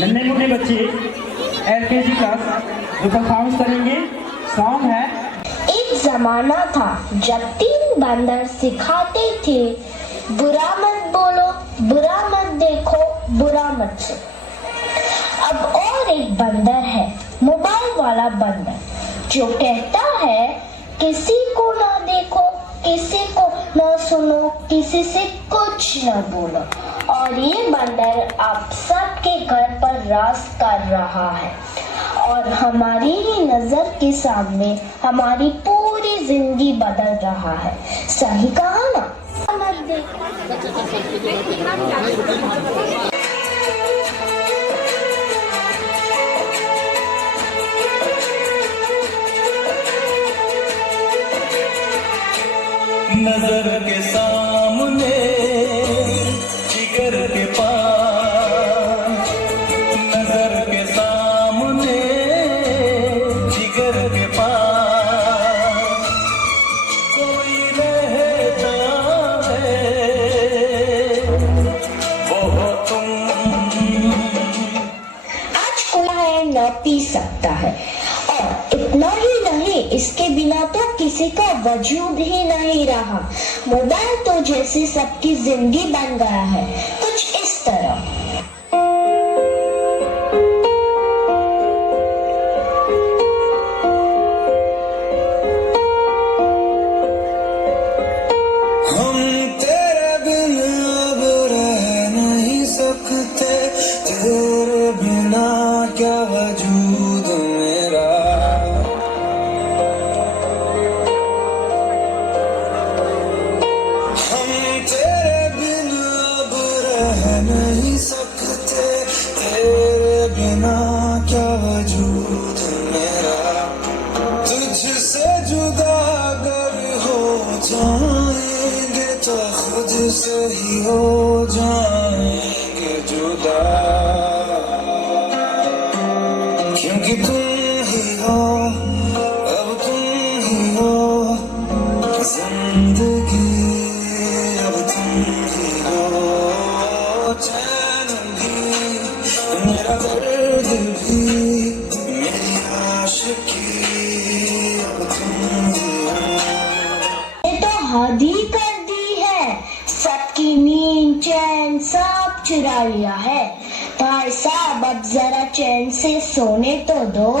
नन्हे मुन्ने बच्चे LKG क्लास जो परफॉर्मेंस करेंगे। सॉन्ग है। एक जमाना था जब 3 बंदर सिखाते थे, बुरा मत बोलो, बुरा मत देखो, बुरा मत सुनो। अब और एक बंदर है, मोबाइल वाला बंदर, जो कहता है किसी को ना देखो, किसी को ना सुनो, किसी से कुछ ना बोलो। और ये बंदर अब सबके घर पर राज कर रहा है और हमारी ही नजर के सामने हमारी पूरी जिंदगी बदल रहा है। सही कहा ना? मत देखो। नजर के सामने जिगर के पास, नजर के सामने जिगर के पास कोई रहता है, वो हो तुम। आज कोई है न पी सकता है, और इतना ही नहीं, इसके बिना तो किसी का वजूद ही नहीं रहा। मोबाइल तो जैसे सबकी जिंदगी बन गया है, कुछ इस तरह। हम तेरे बिन अब रह नहीं सकते, तेरे बिना क्या वजूद मेरा। हम तेरे बिन अब रह नहीं सकते, तेरे बिना क्या वजूद मेरा। तुझसे जुदा अगर हो जाएंगे तो खुद से ही हो जाएंगे जुदा, क्योंकि तुम ही हो, अब तुम ही हो जिंदगी, अब तुम ही हो चैन भी, मेरा दर्द भी, मेरी आशिकी, अब तुम ही हो। ये तो हद ही कर दी है, सबकी नींद चैन सब चुरा लिया है। भाई साहब, अब जरा चैन से सोने तो दो।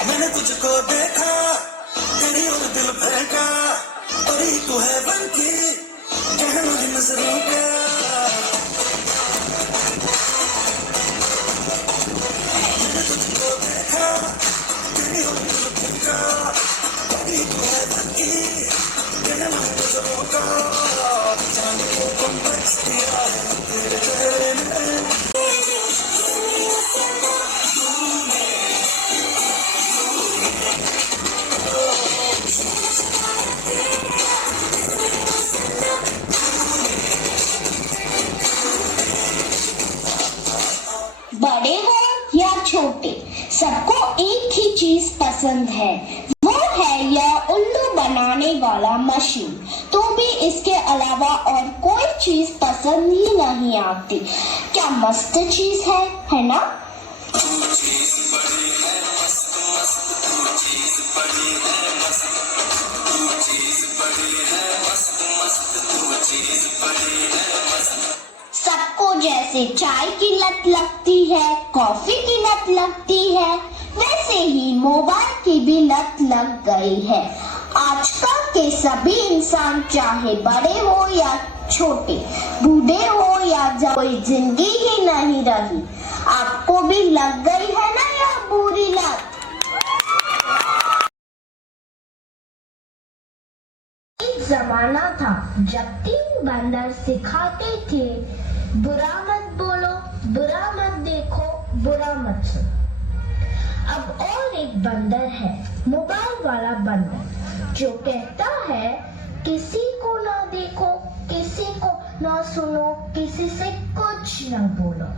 मैंने तुझको देखा, तेरी और दिल फेंका, परी तू है बनकी, कह मुझे नजरों का। मैंने तुझको देखा, तेरी और दिल फेंका, परी तू है बनकी, कह मुझे नजरों का। जाने को कॉम्प्लेक्स दिया है तेरे चेहरे ने। बड़े हो या छोटे, सबको एक ही चीज पसंद है, वो है यह उल्लू बनाने वाला मशीन। तो भी इसके अलावा और कोई चीज पसंद ही नहीं आती। क्या मस्त चीज है ना? सबको जैसे चाय की लत लगती है, कॉफी की लत लगती है, वैसे ही मोबाइल की भी लत लग गई है। आजकल के सभी इंसान, चाहे बड़े हो या छोटे, बूढ़े हो या कोई जिंदगी ही नहीं रही। आपको भी लग गई है ना यह बुरी लत? जमाना था जब 3 बंदर सिखाते थे, बुरा मत बोलो, बुरा मत देखो, बुरा मत सुनो। अब और एक बंदर है, मोबाइल वाला बंदर, जो कहता है किसी को ना देखो, किसी को ना सुनो, किसी से कुछ ना बोलो।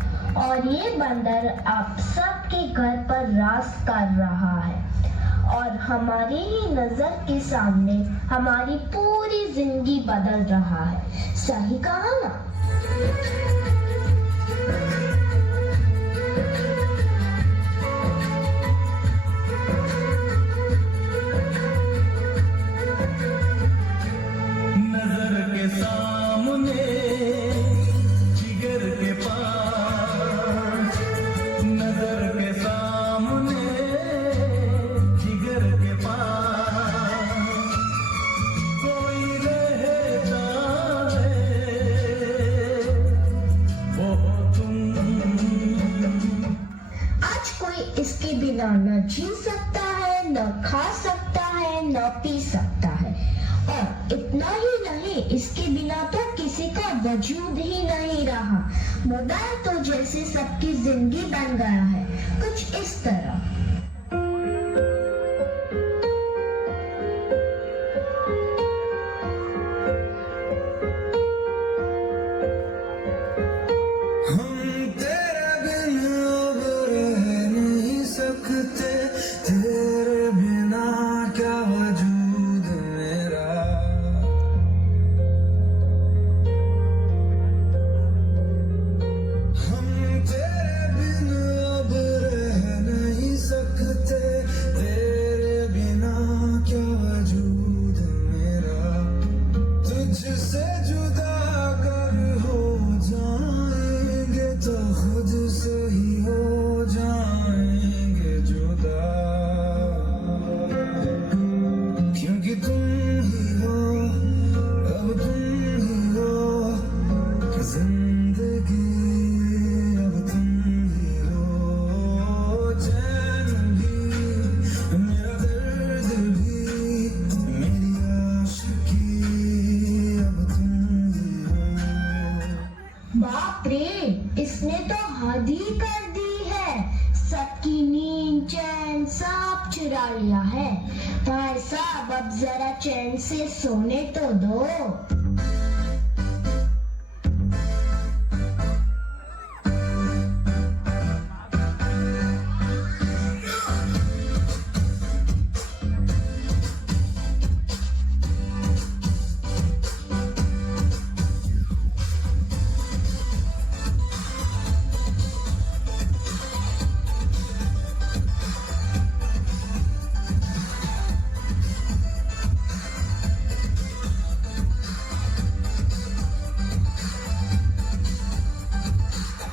और ये बंदर आप सबके घर पर राज कर रहा है और हमारी ही नजर के सामने हमारी पूरी जिंदगी बदल रहा है। सही कहा ना? नजर के सामने जिगर के पास, नजर के सामने जिगर के पास कोई रहता है वो तुम। आज कोई इसके बिना न जी सकता है, न खा सकता है, न पी सकता है। और इतना ही नहीं, इसके बिना तो किसी का वजूद ही नहीं रहा। मोबाइल तो जैसे सबकी जिंदगी बन गया है, कुछ इस तरह। हम तेरे बिन अब रह नहीं सकते, तेरे बिना क्या वजूद मेरा। हम तेरे बिन अब रह नहीं सकते, तेरे बिना क्या वजूद मेरा। तुझसे जुदा अगर हो जाएंगे तो खुद से ही हो जाएंगे जुदा, क्योंकि तुम ही हो, अब तुम ही हो जिंदगी, अब तुम ही हो चैन भी, मेरा दर्द भी, मेरी आशिकी, अब तुम ही हो। बाप रे, इसने तो हद ही कर दी है। सबकी नींद चैन सब चुरा लिया है। भाई साहब, अब जरा चैन से सोने तो दो।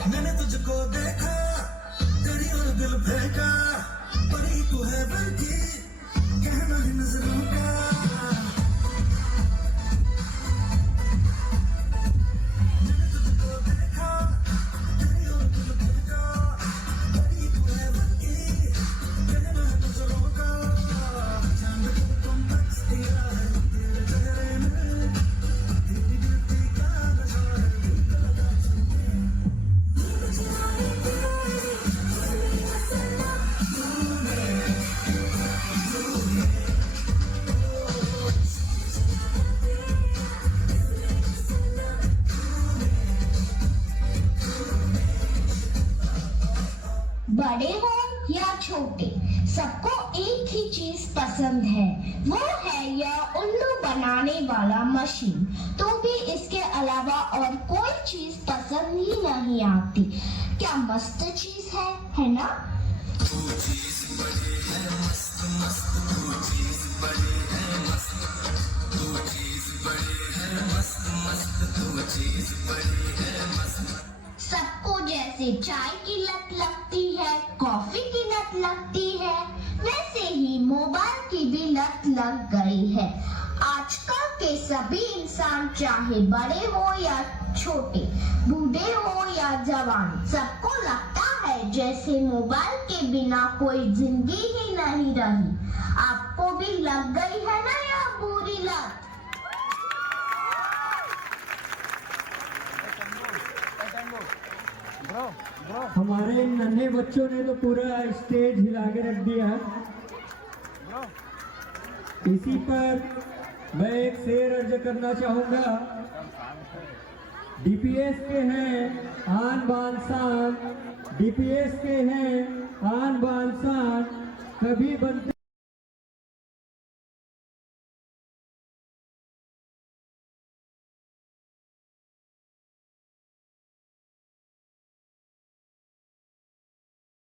मैंने तुझको देखा, तेरी और दिल फेंका, परी तू है बल्कि कहना है नजरों का। मैंने तुझको देखा, तेरी और दिल फेंका, परी तू है बल्कि कहना है नजरों का। चांद को कॉम्प्लेक्स तेरा है, तेरे चेहरे में तेरी ब्यूटी का नशा है, दिल का लगा बड़े हो या छोटे, सबको एक ही चीज पसंद है, वो है यह उल्लू बनाने वाला मशीन। तो भी इसके अलावा और कोई चीज पसंद ही नहीं आती। क्या मस्त चीज है ना? सबको जैसे चाय की लत लगती है, कॉफी की लत लगती है, वैसे ही मोबाइल की भी लत लग गई है। आजकल के सभी इंसान, चाहे बड़े हो या छोटे, बूढ़े हो या जवान, सबको लगता है जैसे मोबाइल के बिना कोई जिंदगी ही नहीं रही। आपको भी लग गई है ना यह बुरी लत? हमारे नन्हे बच्चों ने तो पूरा स्टेज हिला के रख दिया। इसी पर मैं एक शेर अर्ज करना चाहूंगा। डीपीएस के हैं आन बान शान, डीपीएस के हैं आन बान शान, कभी बनते